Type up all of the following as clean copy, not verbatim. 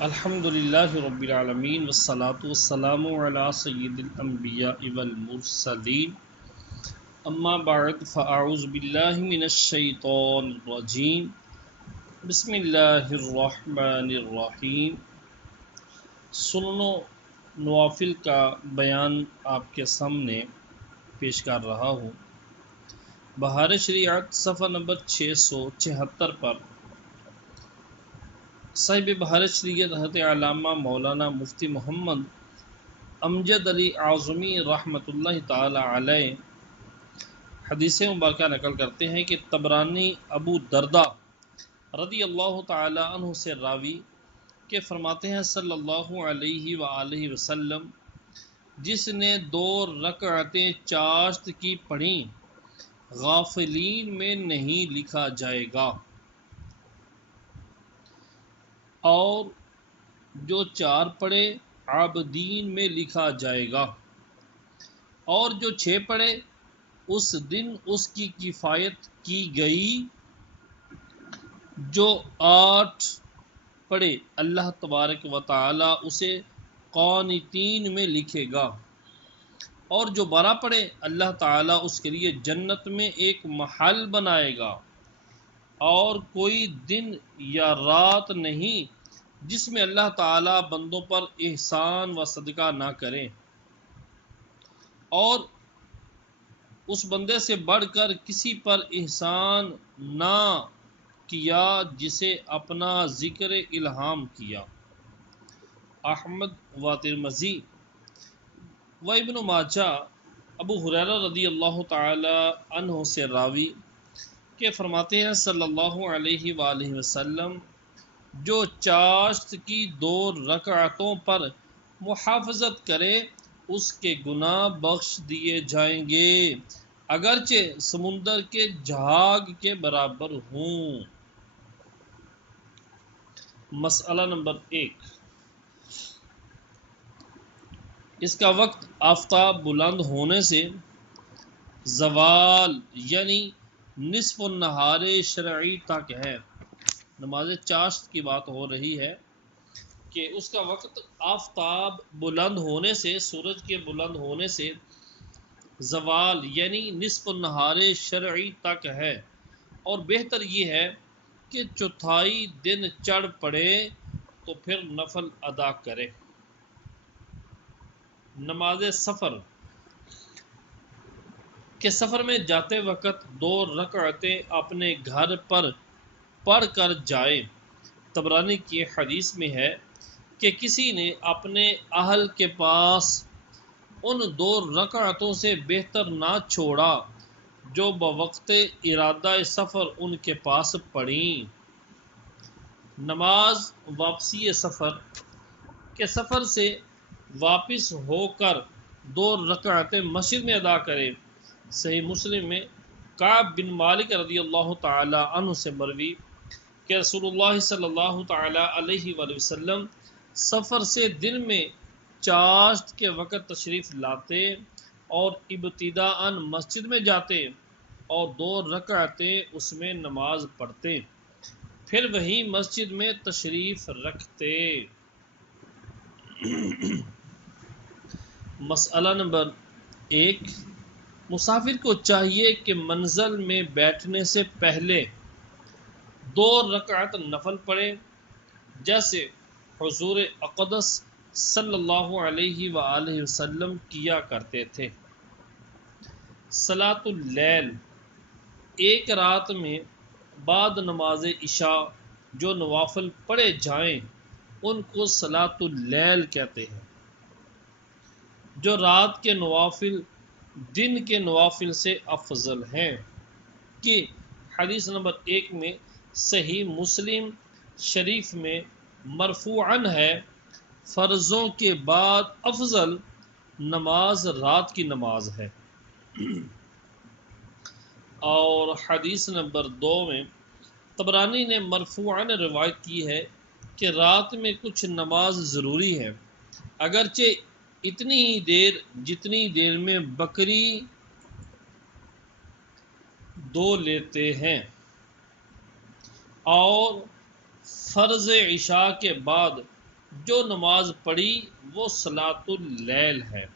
الحمدللہ رب العالمین والصلاة والسلام علی سید الانبیاء والمرسلین اما بعد فاعوذ باللہ من الشیطان الرجیم بسم اللہ الرحمن الرحیم۔ سنن و نوافل کا بیان آپ کے سامنے پیش کر رہا ہوں۔ بہار شریعت صفحہ نمبر 676 پر صاحب بہار شریعت حضرت علامہ مولانا مفتی محمد امجد علی اعظمی رحمۃ اللہ تعالی علیہ حدیث مبارکہ نقل کرتے ہیں کہ طبرانی ابو دردہ رضی اللہ تعالی عنہ سے راوی کہ فرماتے ہیں صلی اللہ علیہ وآلہ وسلم، جس نے 2 رکعتیں چاشت کی پڑھیں غافلین میں نہیں لکھا جائے گا، اور جو 4 پڑھے عابدین میں لکھا جائے گا، اور جو 6 پڑھے اس دن اس کی کفایت کی گئی، جو 8 پڑھے اللہ تبارک و تعالی اسے قانتین میں لکھے گا، اور جو 12 پڑھے اللہ تعالی اس کے لیے جنت میں ایک محل بنائے گا، اور کوئی دن یا رات نہیں جس میں اللہ تعالی بندوں پر احسان و صدقہ نہ کرے، اور اس بندے سے بڑھ کر کسی پر احسان نہ کیا جسے اپنا ذکر الہام کیا۔ احمد و ترمذی و ابن ماجہ ابو ہریرہ رضی اللہ تعالی عنہ سے راوی کہ فرماتے ہیں صلی اللہ علیہ وآلہ وسلم، جو چاشت کی 2 رکعتوں پر محافظت کرے اس کے گناہ بخش دیے جائیں گے، اگرچہ سمندر کے جھاگ کے برابر ہوں۔ مسئلہ نمبر 1، اس کا وقت آفتاب بلند ہونے سے زوال یعنی نصف النہار شرعی تک ہے۔ نماز چاشت کی بات ہو رہی ہے کہ اس کا وقت آفتاب بلند ہونے سے، سورج کے بلند ہونے سے زوال یعنی نصف النہار شرعی تک ہے، اور بہتر یہ ہے کہ چوتھائی دن چڑھ پڑے تو پھر نفل ادا کرے۔ نماز سفر کہ سفر میں جاتے وقت 2 رکعتیں اپنے گھر پر پڑھ کر جائے۔ طبرانی کی حدیث میں ہے کہ کسی نے اپنے اہل کے پاس ان 2 رکعتوں سے بہتر نہ چھوڑا جو بوقت ارادہ سفر ان کے پاس پڑھیں۔ نماز واپسی سفر کہ سفر سے واپس ہو کر 2 رکعتیں مسجد میں ادا کرے۔ صحیح مسلم میں کعب بن مالک رضی اللہ تعالی عنہ سے مروی کہ رسول اللہ صلی اللہ تعالی علیہ وآلہ وسلم سفر سے دن میں چاشت کے وقت تشریف لاتے اور ابتداءً مسجد میں جاتے اور 2 رکعتیں اس میں نماز پڑھتے، پھر وہیں مسجد میں تشریف رکھتے۔ مسئلہ نمبر 1، مسافر کو چاہیے کہ منزل میں بیٹھنے سے پہلے 2 رکعت نفل پڑھے، جیسے حضور اقدس صلی اللہ علیہ وآلہ وسلم کیا کرتے تھے۔ صلاۃ اللیل ایک رات میں بعد نماز عشاء جو نوافل پڑھے جائیں ان کو صلاۃ اللیل کہتے ہیں۔ جو رات کے نوافل دن کے نوافل سے افضل ہیں، کہ حدیث نمبر 1 میں صحیح مسلم شریف میں مرفوعاً ہے، فرضوں کے بعد افضل نماز رات کی نماز ہے۔ اور حدیث نمبر 2 میں طبرانی نے مرفوعاً روایت کی ہے کہ رات میں کچھ نماز ضروری ہے، اگرچہ اتنی ہی دیر جتنی دیر میں بکری دو لیتے ہیں، اور فرض عشاء کے بعد جو نماز پڑھی وہ صلاۃ اللیل ہے۔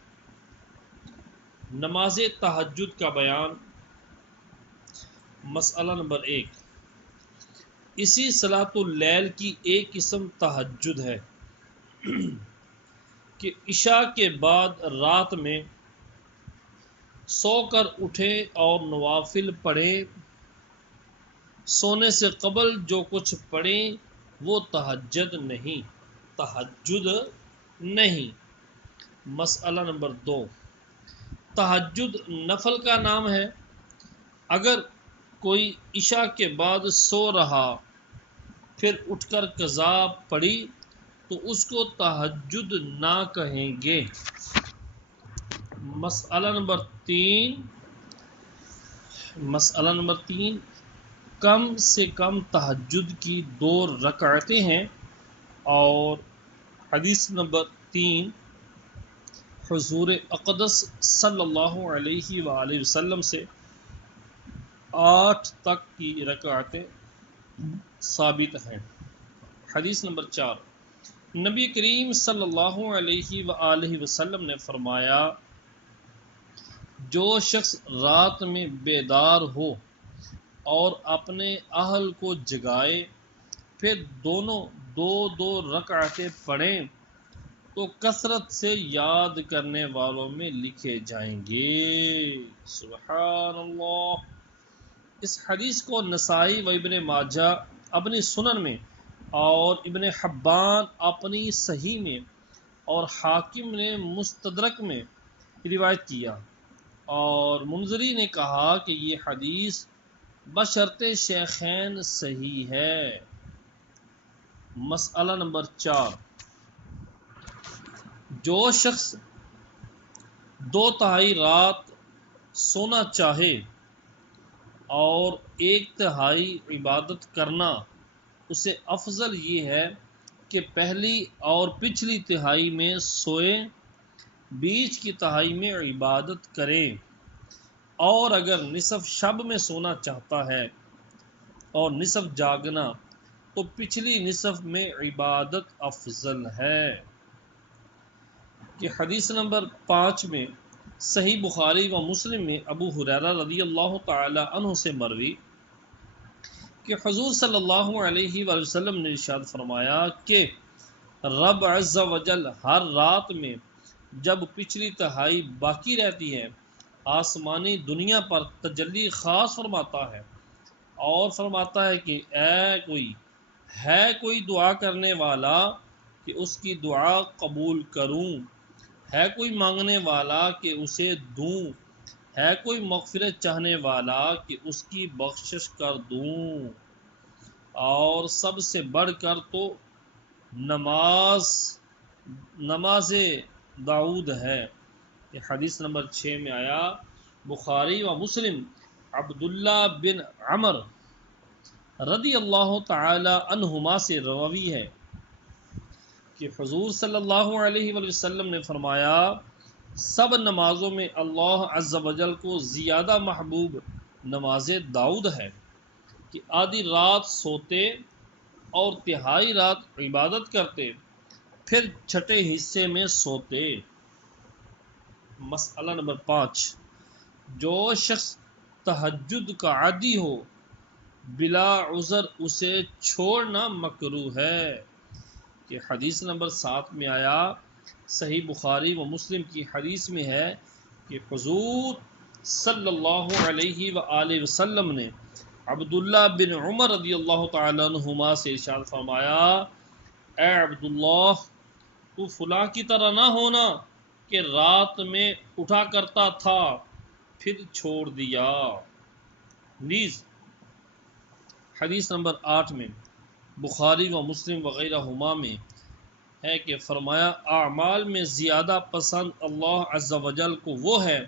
نماز تہجد کا بیان۔ مسئلہ نمبر 1، اسی صلاۃ اللیل کی ایک قسم تہجد ہے کہ عشاء کے بعد رات میں سو کر اٹھے اور نوافل پڑھے۔ سونے سے قبل جو کچھ پڑھیں وہ تہجد نہیں۔ مسئلہ نمبر 2، تہجد نفل کا نام ہے۔ اگر کوئی عشاء کے بعد سو رہا پھر اٹھ کر قضا پڑھی تو اس کو تہجد نہ کہیں گے۔ مسئلہ نمبر 3، کم سے کم تہجد کی 2 رکعتیں ہیں، اور حدیث نمبر 3 حضور اقدس صلی اللہ علیہ وآلہ وسلم سے 8 تک کی رکعتیں ثابت ہیں۔ حدیث نمبر 4، نبی کریم صلی اللہ علیہ وآلہ وسلم نے فرمایا، جو شخص رات میں بیدار ہو اور اپنے اہل کو جگائے پھر دونوں 2 رکعتیں پڑھیں تو کثرت سے یاد کرنے والوں میں لکھے جائیں گے۔ سبحان اللہ۔ اس حدیث کو نسائی و ابن ماجہ اپنی سنن میں اور ابن حبان اپنی صحیح میں اور حاکم نے مستدرک میں روایت کیا، اور منذری نے کہا کہ یہ حدیث بشرط شیخین صحیح ہے۔ مسئلہ نمبر 4، جو شخص 2/3 رات سونا چاہے اور 1/3 عبادت کرنا، اسے افضل یہ ہے کہ پہلی اور پچھلی تہائی میں سوئے، بیچ کی تہائی میں عبادت کرے، اور اگر نصف شب میں سونا چاہتا ہے اور نصف جاگنا تو پچھلی نصف میں عبادت افضل ہے۔ کہ حدیث نمبر 5 میں صحیح بخاری و مسلم میں ابو ہریرہ رضی اللہ تعالی عنہ سے مروی کہ حضور صلی اللہ علیہ وآلہ وسلم نے ارشاد فرمایا کہ رب عز و جل ہر رات میں جب پچھلی تہائی باقی رہتی ہے آسمانی دنیا پر تجلی خاص فرماتا ہے اور فرماتا ہے کہ کوئی دعا کرنے والا کہ اس کی دعا قبول کروں، ہے کوئی مانگنے والا کہ اسے دوں، ہے کوئی مغفرت چاہنے والا کہ اس کی بخشش کر دوں، اور سب سے بڑھ کر تو نماز داؤد ہے۔ کہ حدیث نمبر 6 میں آیا، بخاری و مسلم عبداللہ بن عمر رضی اللہ تعالی عنہما سے روی ہے کہ حضور صلی اللہ علیہ وآلہ وسلم نے فرمایا، سب نمازوں میں اللہ عز و جل کو زیادہ محبوب نماز داؤد ہے کہ آدھی رات سوتے اور تہائی رات عبادت کرتے پھر چھٹے حصے میں سوتے۔ مسئلہ نمبر 5، جو شخص تہجد کا عادی ہو بلا عذر اسے چھوڑنا مکروہ ہے۔ کہ حدیث نمبر 7 میں آیا، صحیح بخاری و مسلم کی حدیث میں ہے کہ حضور صلی اللہ علیہ وآلہ وسلم نے عبداللہ بن عمر رضی اللہ تعالی عنہما سے ارشاد فرمایا، اے عبداللہ، تو فلاں کی طرح نہ ہونا کہ رات میں اٹھا کرتا تھا پھر چھوڑ دیا۔ نیز حدیث نمبر 8 میں بخاری و مسلم وغیرہ ہما میں ہے کہ فرمایا، اعمال میں زیادہ پسند اللہ عز و جل کو وہ ہے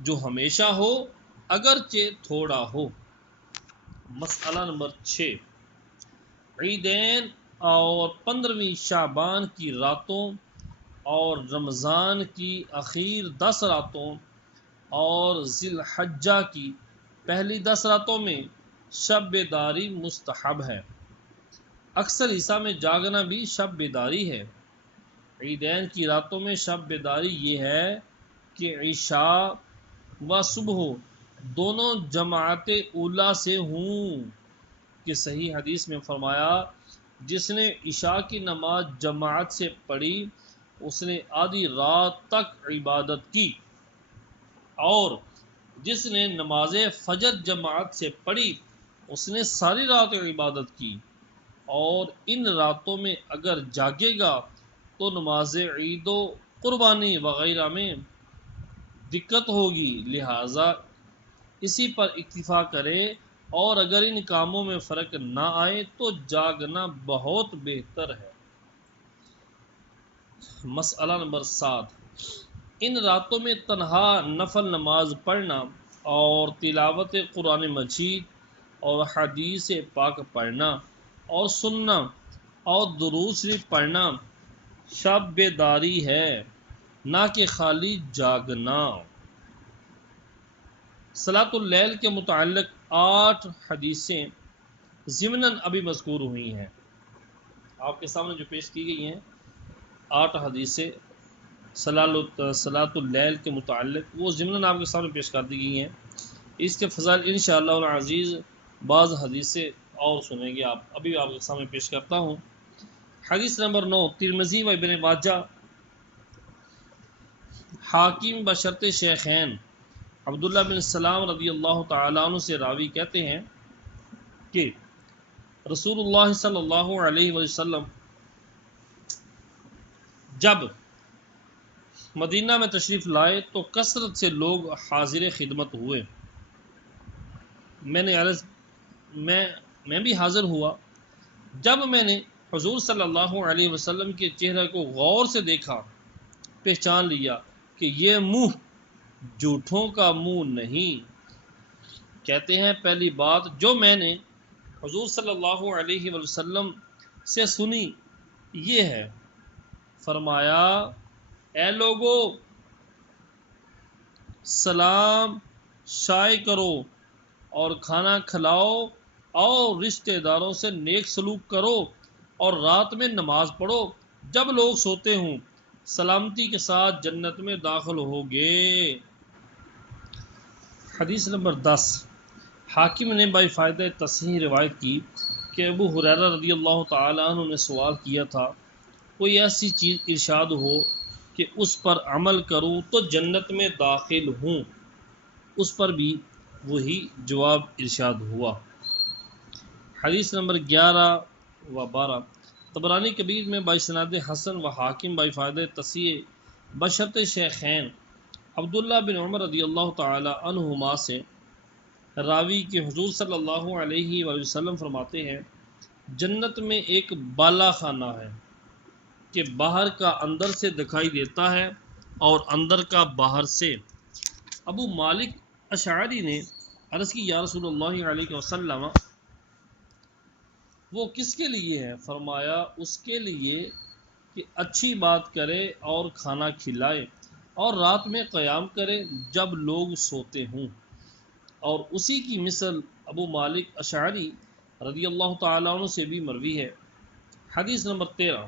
جو ہمیشہ ہو اگرچہ تھوڑا ہو۔ مسئلہ نمبر 6، عیدین اور 15ویں شعبان کی راتوں اور رمضان کی اخیر 10 راتوں اور ذی الحجہ کی پہلی 10 راتوں میں شب بیداری مستحب ہے۔ اکثر عیسیٰ میں جاگنا بھی شب بیداری ہے۔ عیدین کی راتوں میں شب بیداری یہ ہے کہ عشاء و صبح دونوں جماعت اولا سے ہوں، کہ صحیح حدیث میں فرمایا جس نے عشاء کی نماز جماعت سے پڑھی اس نے آدھی رات تک عبادت کی، اور جس نے نماز فجر جماعت سے پڑھی اس نے ساری رات عبادت کی، اور ان راتوں میں اگر جاگے گا تو نماز عید و قربانی وغیرہ میں دقت ہوگی، لہٰذا اسی پر اکتفا کرے، اور اگر ان کاموں میں فرق نہ آئے تو جاگنا بہت بہتر ہے۔ مسئلہ نمبر 7، ان راتوں میں تنہا نفل نماز پڑھنا اور تلاوت قرآن مجید اور حدیث پاک پڑھنا اور سننا اور درود شریف پڑھنا شب بیداری ہے، نہ کہ خالی جاگنا۔ صلاۃ اللیل کے متعلق 8 حدیثیں ضمناً ابھی مذکور ہوئی ہیں، آپ کے سامنے جو پیش کی گئی ہیں 8 حدیثیں صلاۃ اللیل کے متعلق وہ ضمناً آپ کے سامنے پیش کر دی گئی ہیں۔ اس کے فضائل انشاءاللہ العزیز بعض حدیثیں اور سنیں گے، ابھی آپ کے سامنے پیش کرتا ہوں۔ حدیث نمبر 9، ترمذی و ابن ماجہ، حاکم بشرط شیخین، عبداللہ بن سلام رضی اللہ تعالیٰ عنہ سے راوی کہتے ہیں کہ رسول اللہ صلی اللہ علیہ وسلم جب مدینہ میں تشریف لائے تو کثرت سے لوگ حاضر خدمت ہوئے۔ میں بھی حاضر ہوا۔ جب میں نے حضور صلی اللہ علیہ وسلم کے چہرے کو غور سے دیکھا، پہچان لیا کہ یہ منہ جھوٹوں کا منہ نہیں۔ کہتے ہیں پہلی بات جو میں نے حضور صلی اللہ علیہ وسلم سے سنی یہ ہے، فرمایا اے لوگو سلام شائع کرو اور کھانا کھلاؤ اور رشتہ داروں سے نیک سلوک کرو اور رات میں نماز پڑھو جب لوگ سوتے ہوں، سلامتی کے ساتھ جنت میں داخل ہوگے۔ حدیث نمبر 10، حاکم نے بائی فائدہ تصحیح روایت کی کہ ابو ہریرہ رضی اللہ تعالیٰ عنہ نے سوال کیا تھا کوئی ایسی چیز ارشاد ہو کہ اس پر عمل کروں تو جنت میں داخل ہوں، اس پر بھی وہی جواب ارشاد ہوا۔ حدیث نمبر 11 و 12، طبرانی کبیر میں باسناد حسن و حاکم بائی فائدہ تصحیح بشرط شیخین عبداللہ بن عمر رضی اللہ تعالی عنہما سے راوی کے حضور صلی اللہ علیہ وآلہ وسلم فرماتے ہیں جنت میں ایک بالا خانہ ہے کہ باہر کا اندر سے دکھائی دیتا ہے اور اندر کا باہر سے۔ ابو مالک اشعری نے عرض کی یا رسول اللہ علیہ وسلم وہ کس کے لیے ہے؟ فرمایا اس کے لیے کہ اچھی بات کرے اور کھانا کھلائے اور رات میں قیام کرے جب لوگ سوتے ہوں، اور اسی کی مثل ابو مالک اشعری رضی اللہ تعالیٰ عنہ سے بھی مروی ہے۔ حدیث نمبر 13،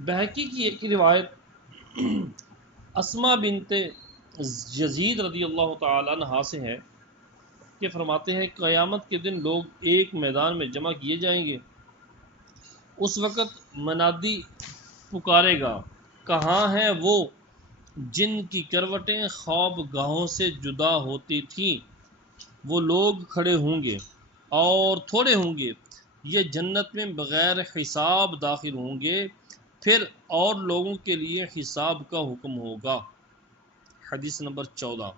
بہقی کی ایک روایت اسما بنت یزید رضی اللہ تعالیٰ عنہ سے ہے کہ فرماتے ہیں قیامت کے دن لوگ ایک میدان میں جمع کیے جائیں گے، اس وقت منادی پکارے گا کہاں ہیں وہ جن کی کروٹیں خواب گاہوں سے جدا ہوتی تھیں؟ وہ لوگ کھڑے ہوں گے اور تھوڑے ہوں گے، یہ جنت میں بغیر حساب داخل ہوں گے، پھر اور لوگوں کے لیے حساب کا حکم ہوگا۔ حدیث نمبر 14،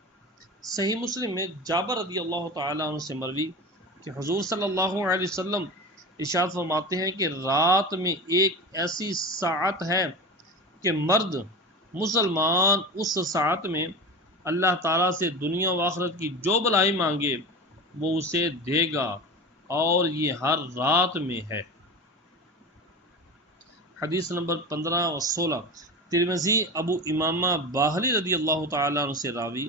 صحیح مسلم میں جابر رضی اللہ تعالیٰ عنہ سے مروی کہ حضور صلی اللہ علیہ وسلم ارشاد فرماتے ہیں کہ رات میں ایک ایسی ساعت ہے کہ مرد مسلمان اس ساعت میں اللہ تعالیٰ سے دنیا و آخرت کی جو بلائی مانگے وہ اسے دے گا، اور یہ ہر رات میں ہے۔ حدیث نمبر 15 و 16، ترمذی ابو امامہ باہلی رضی اللہ تعالیٰ عنہ سے راوی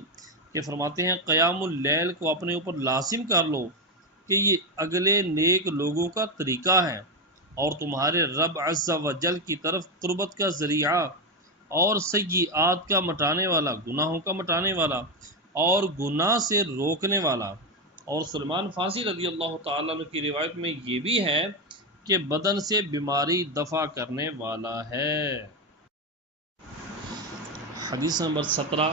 کہ فرماتے ہیں قیام اللیل کو اپنے اوپر لازم کر لو کہ یہ اگلے نیک لوگوں کا طریقہ ہے۔ اور تمہارے رب عز و جل کی طرف قربت کا ذریعہ اور سیئات کا مٹانے والا، گناہوں کا مٹانے والا اور گناہ سے روکنے والا۔ اور سلمان فارسی رضی اللہ تعالیٰ عنہ کی روایت میں یہ بھی ہے کہ بدن سے بیماری دفع کرنے والا ہے۔ حدیث نمبر 17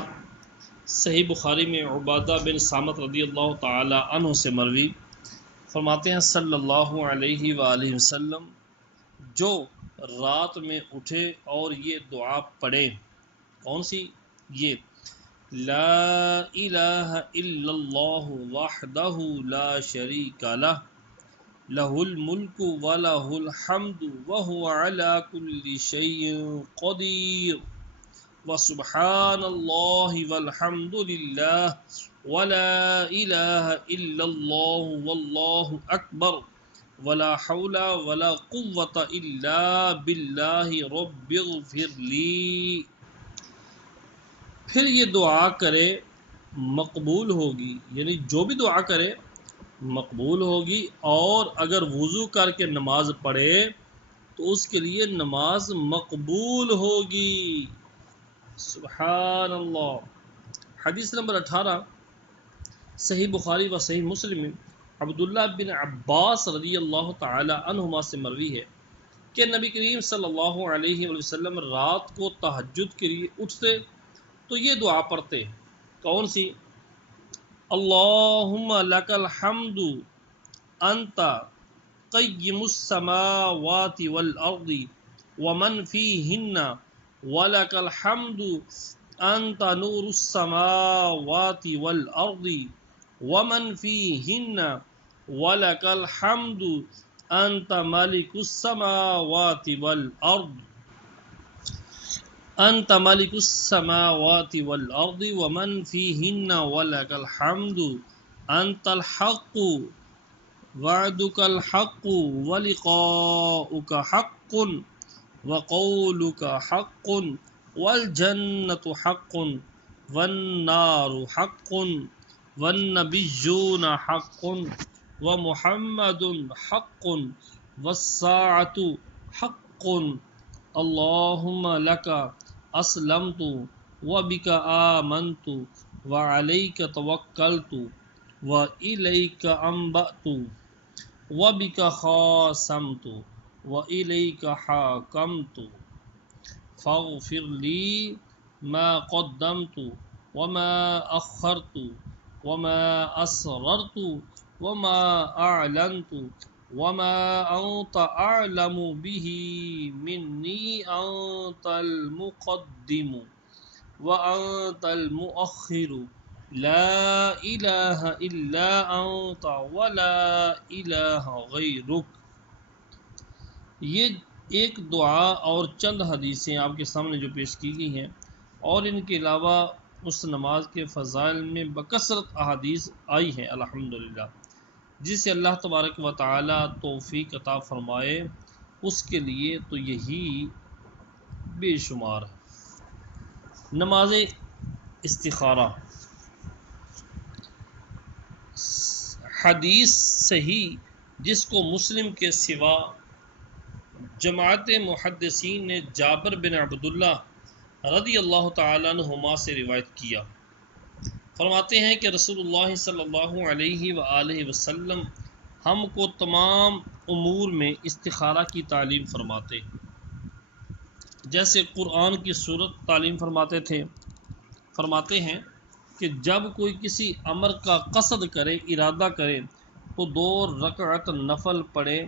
صحیح بخاری میں عبادہ بن صامت رضی اللہ تعالی عنہ سے مروی، فرماتے ہیں صلی اللہ علیہ وآلہ وسلم، جو رات میں اٹھے اور یہ دعا پڑھے، کون سی؟ یہ لا الہ الا اللہ وحدہ لا شریک لہ لہ الملک ولہ الحمد وہو علی کل شیء قدیر وسبحان اللہ والحمد للہ ولا الہ الا اللہ واللہ اکبر ولا حول ولا قوة الا باللہ رب اغفر لی۔ پھر یہ دعا کرے مقبول ہوگی، یعنی جو بھی دعا کرے مقبول ہوگی، اور اگر وضو کر کے نماز پڑھے تو اس کے لیے نماز مقبول ہوگی۔ سبحان اللہ۔ حدیث نمبر 18 صحیح بخاری و صحیح مسلم میں عبداللہ بن عباس رضی اللہ تعالی عنہما سے مروی ہے کہ نبی کریم صلی اللہ علیہ وسلم رات کو تہجد کے لیے اٹھتے تو یہ دعا پڑھتے، کون سی؟ اللہم لک الحمد انت قیم السماوات والارض ومن فیہن ولک الحمد انت نور السماوات والارض ومن فیہن ولک الحمد انت ملک السماوات والارض انت ملک السماوات والارض ومن فیہن ولک الحمد انت الحق وعدک الحق ولقاؤک حق وقولک حق والجنۃ حق والنار حق والنبیون حق ومحمد حق والساعة حق اللہم لک اسلمت وبک آمنت وعلیک توکلت وإلیک انبأت وبک خاصمت وإلیک حاکمت فاغفر لی ما قدمت وما أخرت وما أسررت وما أعلنت وما أنت أعلم به مني أنت المقدم وأنت المؤخر لا إله إلا أنت ولا إله غيرك۔ یہ ایک دعا اور چند حدیثیں آپ کے سامنے جو پیش کی گئی ہیں، اور ان کے علاوہ اس نماز کے فضائل میں بکثرت احادیث آئی ہیں الحمدللہ، جس سے اللہ تبارک و تعالی توفیق عطا فرمائے اس کے لیے تو یہی بے شمار ہے۔ نماز استخارہ، حدیث صحیح جس کو مسلم کے سوا جماعت محدثین نے جابر بن عبداللہ رضی اللہ تعالیٰ عنہما سے روایت کیا، فرماتے ہیں کہ رسول اللہ صلی اللہ علیہ وآلہ وسلم ہم کو تمام امور میں استخارہ کی تعلیم فرماتے، جیسے قرآن کی صورت تعلیم فرماتے تھے۔ فرماتے ہیں کہ جب کوئی کسی امر کا قصد کرے، ارادہ کرے، تو 2 رکعت نفل پڑھے،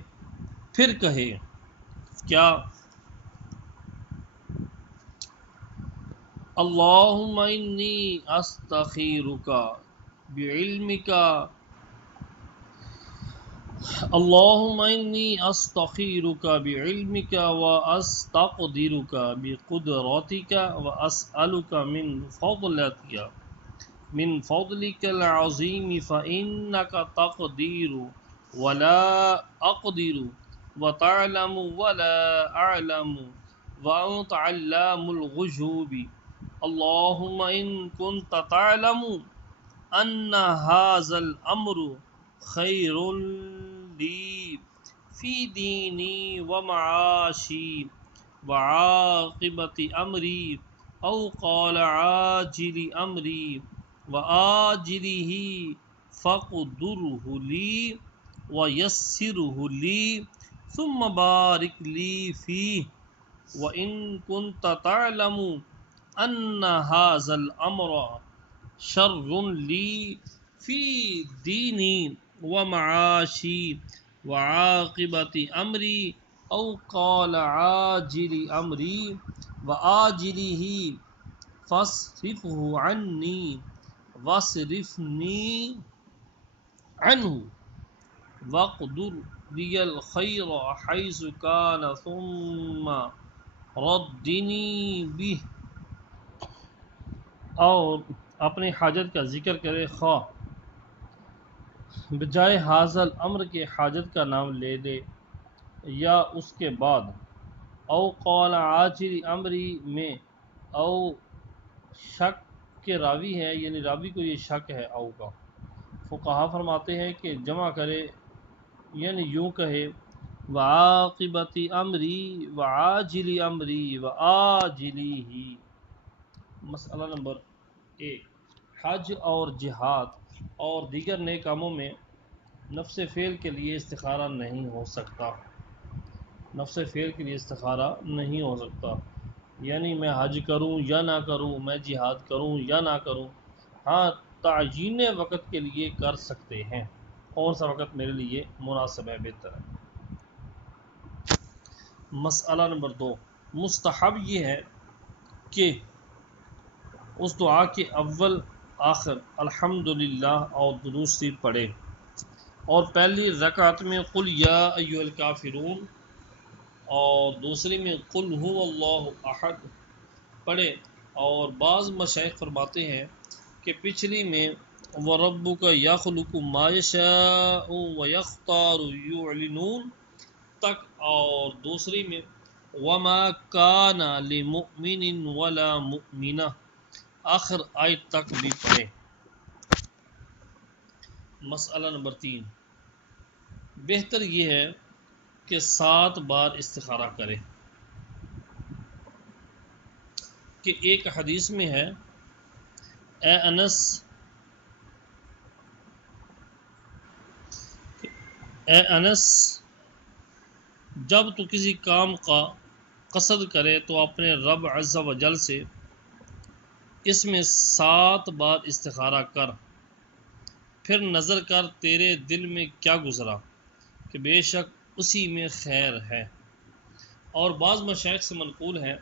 پھر کہے کیا؟ اللہم انی استخیرک بعلمک اللہم انی استخیرک بعلمک واستقدرک بقدرتک واسألک من فضلک العظیم فإنک تقدیر ولا اقدر وتعلم ولا اعلم وانت علام الغیوب اللہم ان کنت تعلم ان ھذا الامر خیر لی فی دینی ومعاشی وعاقبت امری او قال عاجل امری وآجلہ فاقدرہ لی ویسرہ لی ثم بارک لی فیہ وَإِن كُنْتَ تَعْلَمُ أَنَّ هَذَا الْأَمْرَ شَرٌّ لِّي فِي دِينِي وَمَعَاشِي وَعَاقِبَةِ أَمْرِي أَوْ قَالَ عَاجِلِ أَمْرِي وَآجِلِهِ فَاصْرِفْهُ عَنِّي وَاصْرِفْنِي عَنْهُ وَاقْدُرْ لِيَ الْخَيْرَ حَيْثُ كَانَ ثُمَّ ردنی بھی، اور اپنی حاجت کا ذکر کرے، خواہ بجائے حاصل امر کے حاجت کا نام لے لے یا اس کے بعد، او قول عاجل امری میں او شک کے راوی ہے، یعنی راوی کو یہ شک ہے او کا، فقہا فرماتے ہیں کہ جمع کرے یعنی یوں کہے وعاقبت امری وعاجل امری وآجلہ۔ مسئلہ نمبر 1، حج اور جہاد اور دیگر نیک کاموں میں نفس فعل کے لیے استخارہ نہیں ہو سکتا، نفس فعل کے لیے استخارہ نہیں ہو سکتا، یعنی میں حج کروں یا نہ کروں، میں جہاد کروں یا نہ کروں، ہاں تعیین وقت کے لیے کر سکتے ہیں، کون سا وقت میرے لیے مناسب ہے، بہتر ہے۔ مسئلہ نمبر 2، مستحب یہ ہے کہ اس دعا کے اول آخر الحمدللہ اور درود شریف پڑھے، اور پہلی رکعت میں قل یا ایھا الکافرون اور دوسری میں قل ھو اللہ احد پڑھے، اور بعض مشائخ فرماتے ہیں کہ پچھلی میں وَرَبُّكَ يَخْلُقُ مَا يَشَاءُ وَيَخْتَارُ يُعْلِنُونَ تک، اور دوسری میں وَمَا كَانَ لِمُؤْمِنٍ وَلَا مُؤْمِنَةٍ آخر آیت تک بھی پڑھیں۔ مسئلہ نمبر 3، بہتر یہ ہے کہ 7 بار استخارہ کرے، کہ ایک حدیث میں ہے اے انس جب تو کسی کام کا قصد کرے تو اپنے رب عز و جل سے اس میں 7 بار استخارہ کر، پھر نظر کر تیرے دل میں کیا گزرا کہ بے شک اسی میں خیر ہے۔ اور بعض مشائخ سے منقول ہے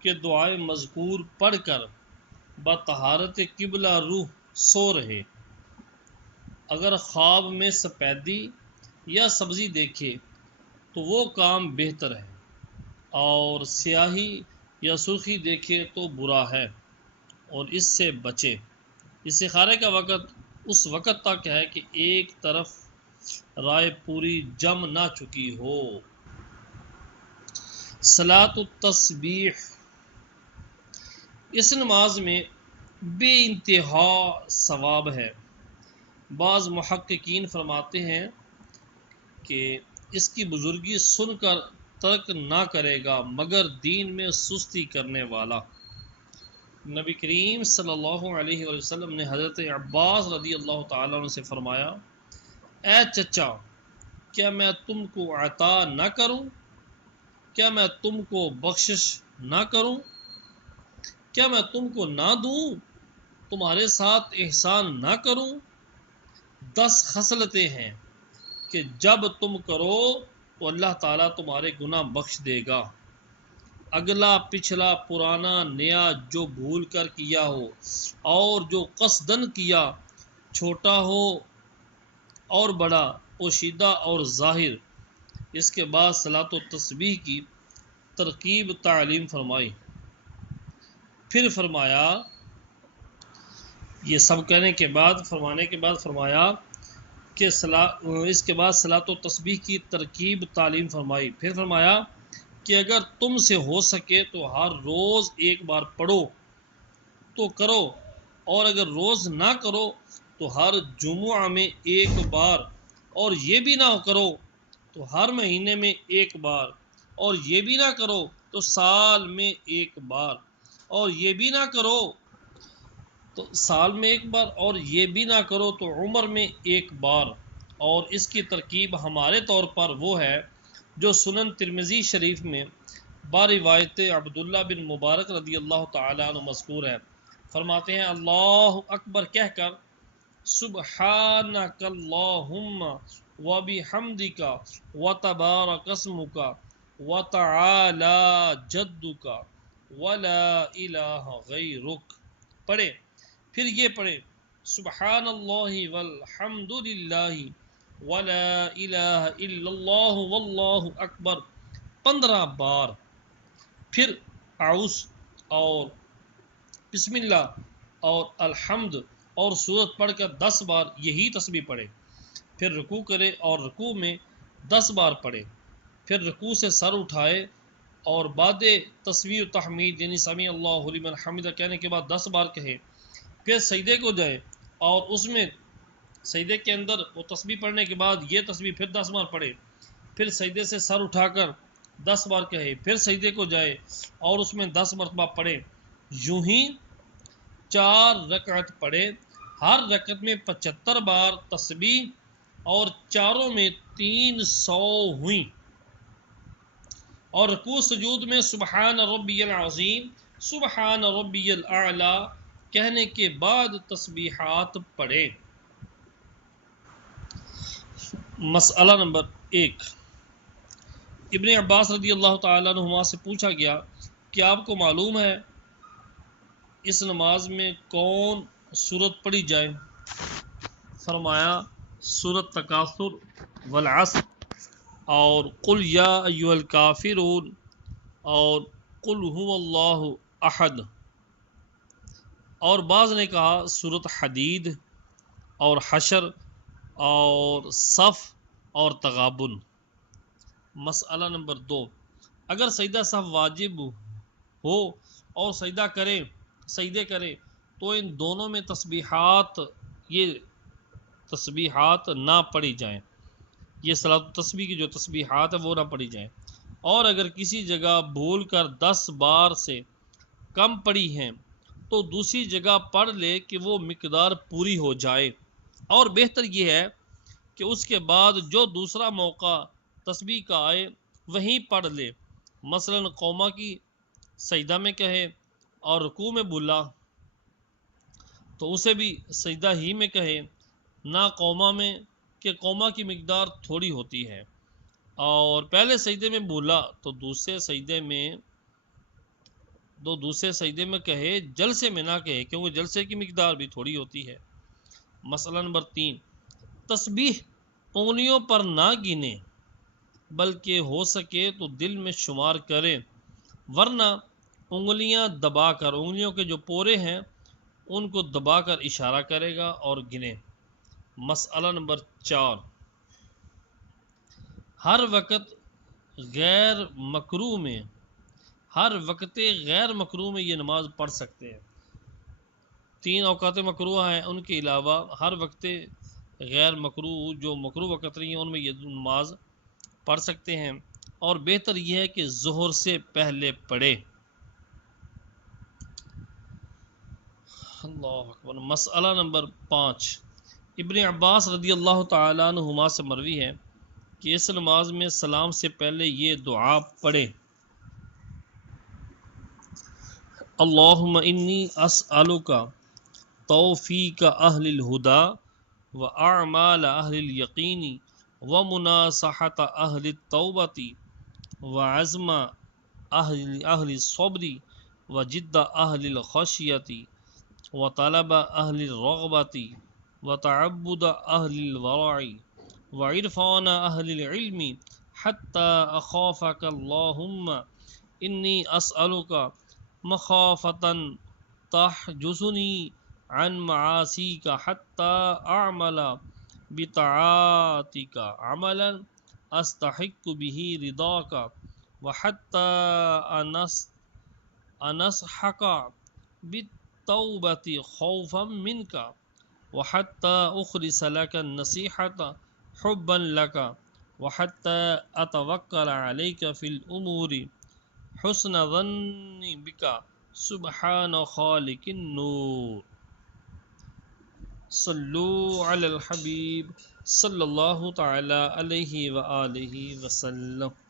کہ دعائے مذکور پڑھ کر بطہارت قبلہ روح سو رہے، اگر خواب میں سپیدی یا سبزی دیکھے تو وہ کام بہتر ہے، اور سیاہی یا سرخی دیکھے تو برا ہے، اور اس سے بچے۔ استخارے کا وقت اس وقت تک ہے کہ ایک طرف رائے پوری جم نہ چکی ہو۔ صلاۃ التسبیح، اس نماز میں بے انتہا ثواب ہے۔ بعض محققین فرماتے ہیں کہ اس کی بزرگی سن کر ترک نہ کرے گا مگر دین میں سستی کرنے والا۔ نبی کریم صلی اللہ علیہ وسلم نے حضرت عباس رضی اللہ تعالیٰ عنہ سے فرمایا، اے چچا، کیا میں تم کو عطا نہ کروں؟ کیا میں تم کو بخشش نہ کروں؟ کیا میں تم کو نہ دوں؟ تمہارے ساتھ احسان نہ کروں؟ 10 خصلتیں ہیں کہ جب تم کرو تو اللہ تعالیٰ تمہارے گناہ بخش دے گا، اگلا پچھلا پرانا نیا، جو بھول کر کیا ہو اور جو قصدن کیا، چھوٹا ہو اور بڑا، پوشیدہ اور ظاہر۔ اس کے بعد صلاۃ و تسبیح کی ترکیب تعلیم فرمائی، پھر فرمایا یہ سب کہنے کے بعد فرمایا کہ اس کے بعد صلاۃ و تسبیح کی ترکیب تعلیم فرمائی، پھر فرمایا کہ اگر تم سے ہو سکے تو ہر روز 1 بار پڑھو تو کرو، اور اگر روز نہ کرو تو ہر جمعہ میں 1 بار، اور یہ بھی نہ کرو تو ہر مہینے میں ایک بار، اور یہ بھی نہ کرو تو سال میں ایک بار، اور یہ بھی نہ کرو تو سال میں ایک بار، اور یہ بھی نہ کرو تو عمر میں ایک بار۔ اور اس کی ترکیب ہمارے طور پر وہ ہے جو سنن ترمذی شریف میں باروایت عبداللہ بن مبارک رضی اللہ تعالیٰ عنہ مذکور ہے۔ فرماتے ہیں اللہ اکبر کہہ کر سبحانک اللہم وبحمدک وتبارک اسمک وتعالی جدک ولا الہ غیرک پڑھے، پھر یہ پڑھے سبحان اللہ والحمد للہ ولا الہ الا اللہ واللہ اکبر 15 بار، پھر اعوذ اور بسم اللہ اور الحمد اور سورت پڑھ کر 10 بار یہی تسبیح پڑھے، پھر رکوع کرے اور رکوع میں 10 بار پڑھے، پھر رکوع سے سر اٹھائے اور بعد تسبیح و تحمید یعنی سمیع اللہ لمن حمدہ کہنے کے بعد 10 بار کہے، پھر سجدے کو جائے اور اس میں سجدے کے اندر وہ تسبیح پڑھنے کے بعد یہ تسبیح پھر 10 بار پڑھے، پھر سجدے سے سر اٹھا کر 10 بار کہے، پھر سجدے کو جائے اور اس میں 10 مرتبہ پڑھے، یوں ہی 4 رکعت پڑھے، ہر رکعت میں 75 بار تسبیح اور چاروں میں 300 ہوئیں، اور رکوع سجود میں سبحان ربی العظیم سبحان ربی الاعلی کہنے کے بعد تسبیحات پڑھے۔ مسئلہ نمبر 1، ابن عباس رضی اللہ تعالیٰ عنہما سے پوچھا گیا کہ آپ کو معلوم ہے اس نماز میں کون سورت پڑھی جائے؟ فرمایا سورت تکاثر والعصر اور قل یا ایھا الکافرون اور قل ھو اللہ احد، اور بعض نے کہا سورت حدید اور حشر اور صف اور تغابن۔ مسئلہ نمبر 2، اگر سجدہ سہو واجب ہو اور سجدے کرے تو ان دونوں میں یہ تسبیحات نہ پڑھی جائیں، یہ صلاۃ التسبیح کی جو تسبیحات ہیں وہ نہ پڑھی جائیں، اور اگر کسی جگہ بھول کر 10 بار سے کم پڑھی ہیں تو دوسری جگہ پڑھ لے کہ وہ مقدار پوری ہو جائے، اور بہتر یہ ہے کہ اس کے بعد جو دوسرا موقع تسبیح کا آئے وہیں پڑھ لے، مثلا قوما کی سجدہ میں کہے اور رکوع میں بھولا تو اسے بھی سجدہ ہی میں کہے، نہ قوما میں کہ قوما کی مقدار تھوڑی ہوتی ہے، اور پہلے سجدے میں بھولا تو دوسرے سجدے میں کہے، جلسے میں نہ کہے کیونکہ جلسے کی مقدار بھی تھوڑی ہوتی ہے۔ مسئلہ نمبر 3، تسبیح انگلیوں پر نہ گنے بلکہ ہو سکے تو دل میں شمار کرے، ورنہ انگلیوں کے جو پورے ہیں ان کو دبا کر اشارہ کرے گا اور گنے۔ مسئلہ نمبر 4، ہر وقت غیر مکروہ میں یہ نماز پڑھ سکتے ہیں، 3 اوقات مکروہ ہیں ان کے علاوہ ہر وقت غیر مکروہ جو مکروہ وقت رہی ہیں ان میں یہ نماز پڑھ سکتے ہیں، اور بہتر یہ ہے کہ ظہر سے پہلے پڑھے۔ اللہ اکبر۔ مسئلہ نمبر 5، ابن عباس رضی اللہ تعالیٰ عنہما سے مروی ہے کہ اس نماز میں سلام سے پہلے یہ دعا پڑھے، اللہم انی اسألک توفیق اہل الہدی واعمال اہل الیقین ومناصحۃ اہل التوبۃ وعزم اہل الصبر وجد اہل الخشیۃ وطلب اہل الرغبۃ وتعبد اہل الورع وعرفان اہل العلم حتی اخافک اللہم انی اسألک مخافۃ تحجزنی عن معاصیک حتی اعمل بطاعاتک عملا استحق به رضاک وحتی انصحک بالتوبۃ خوفا منک وحتی اخلص لک النصیحۃ حبا لک وحتى أتوكل عليك في الأمور حسن ظني بك سبحان خالق النور. صلو علی الحبیب صلی اللہ تعالی علیہ وآلہ وسلم.